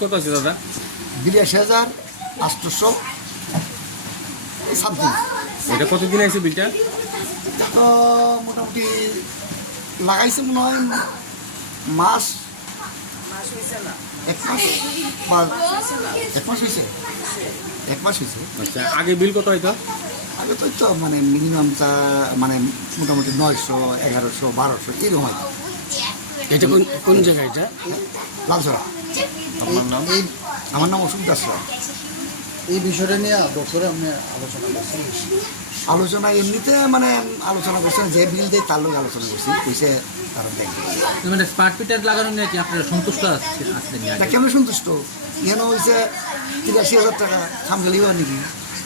কত আছে দাদা? 82,800 এটা কতদিন আছে বিলটা? তো মোটামুটি লাগাইছে মনে হয় মাস 1 মাস বা 1 মাস হয়েছে। 1 মাস হয়েছে। আচ্ছা, আগে বিল কত হয়তো? আগে তো মানে মিনিমাম মানে মোটামুটি 900, 1100, 1200 এরকম হয়। এটা কোন জায়গা? এটা লালছড়া। আপনার নাম? আমার নাম অশোক দাস। এই বিষয়টা নিয়ে ডক্টরে আপনি আলোচনা করছেন? আলোচনা এমনিতে মানে আলোচনা করছেন, যে বিল দেয় তার লোক আলোচনা করছি, কইছে তারা দেখবে। মানে স্মার্ট মিটার লাগানো নিয়ে কি আপনারা সন্তুষ্ট আছেন? তা কেমন সন্তুষ্ট? এখানে হয়েছে 83,000 টাকা, খামখালি নাকি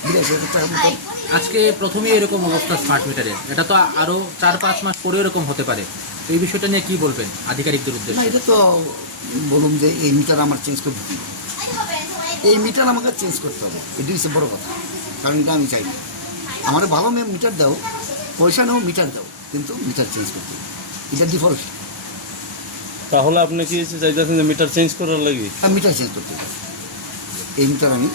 82,000 টাকা মতো। আজকে প্রথমেই এরকম অবস্থা স্মার্ট মিটারের, এটা তো আরও 4-5 মাস পরে এরকম হতে পারে। এই বিষয়টা নিয়ে কি বলবেন আধিকারিকদের না, উদ্দেশ্যে? এটা তো বলুন যে এই মিটার আমার চেঞ্জ করতে হবে, এই মিটার আমাকে চেঞ্জ করতে হবে, এটি হচ্ছে বড় কথা। কারণ এটা আমি চাই না, আমার ভালো মেয়ে মিটার দাও, পয়সা নাও মিটার দাও, কিন্তু মিটার চেঞ্জ করতে হবে, এটা ডিফল্ট। তাহলে আপনি কি চাইতেছেন যে মিটার চেঞ্জ করার লাগে? মিটার চেঞ্জ করতে হবে, এই মিটার আমি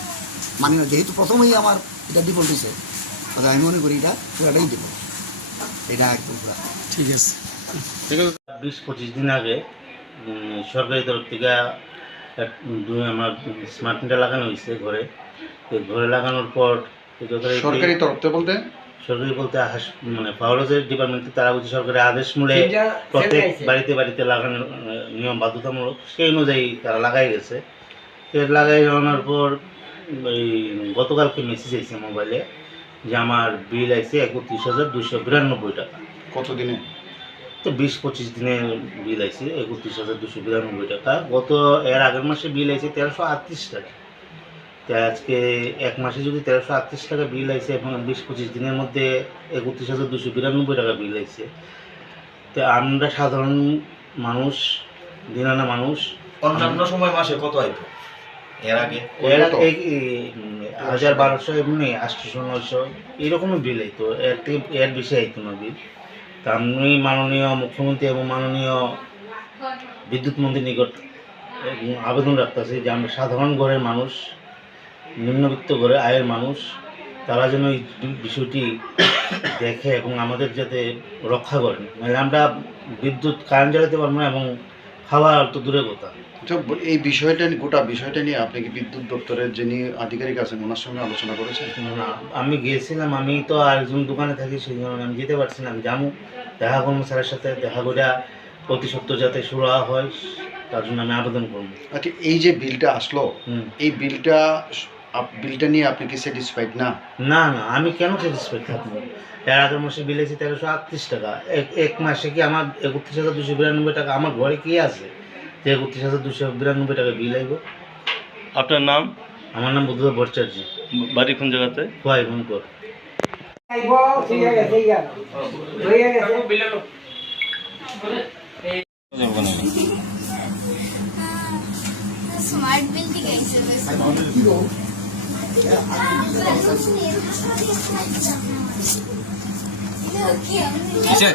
মানি না। যেহেতু প্রথমেই আমার এটা ডিফল্ট হয়েছে, তাহলে আমি মনে করি এটা পুরাটাই ডিফল্ট, এটা একদম পুরা। ঠিক আছে। 20-25 দিন আগে সরকারি তরফ থেকে আমার স্মার্ট মিটার লাগানো হয়েছে ঘরে। ঘরে লাগানোর পর সরকারি তরফতে বলতে সরকারি বলতে মানে পাওয়ার ডিপার্টমেন্টে তারা বলছে সরকারি আদেশ মূলে প্রত্যেক বাড়িতে বাড়িতে লাগানোর নিয়ম বাধ্যতামূলক, সেই অনুযায়ী তারা লাগাই গেছে। লাগাই যাওয়ার পর এই গতকালকে মেসেজ আইছে মোবাইলে যে আমার বিল আইছে 31,292 টাকা। কত দিনে? তো 20-25 দিনের বিল আইছে 31,292 টাকা। এর আগের মাসে বিল আইছে 1338 টাকা। তো আজকে 1 মাসে যদি 1338 টাকা বিল আইছে এবং 20-25 দিনের মধ্যে 31,292 টাকা বিল আইছে, তো আমরা সাধারণ মানুষ, দিনানা মানুষ, অন্যান্য সময় মাসে কত আইতো এর আগে? 1,000-1,200 এমনি 800-900 এরকমই বিল আইতো, এর বেশি আইতো না বিল। তা আমি মাননীয় মুখ্যমন্ত্রী এবং মাননীয় বিদ্যুৎ মন্ত্রীর নিকট আবেদন রাখতেছি যে আমরা সাধারণ ঘরের মানুষ, নিম্নবিত্ত ঘরের আয়ের মানুষ, তারা যেন এই বিষয়টি দেখে এবং আমাদের যাতে রক্ষা করেন। মানে আমরা বিদ্যুৎ কারেন্ট জ্বালাতে পারবো না এবং খাওয়া তো দূরের কথা। এই বিষয়টা গোটা বিষয়টা নিয়ে আপনি কি বিদ্যুৎ দপ্তরের যিনি আধিকারিক আছেন ওনার সঙ্গে আলোচনা করেছেন? না, আমি গিয়েছিলাম, আমি তো আরেকজন দোকানে থাকি, সেই জন্য আমি যেতে পারছিলাম। যাবো দেখা করবো স্যারের সাথে, দেখা করে অতি সত্ত্বর যাতে শুরু হয় তার জন্য আমি আবেদন করবো। আচ্ছা, এই যে বিলটা আসলো, এই বিলটা নিয়ে আপনি কি স্যাটিসফাইড না? না না, আমি কেন স্যাটিসফাইড থাকবো? এর আগের মাসে বিল আছে 1338 টাকা, এক মাসে কি আমার 31,292 টাকা? আমার ঘরে কি আছে যে 31,292 টাকা বিল আইব? আপনার নাম? আমার নাম বুদ্ধদেব ভট্টাচার্য। বাড়ি কোন জায়গাতে? খোয়াই ভঙ্কর। स्मार्ट बिल की कैसे কিসে?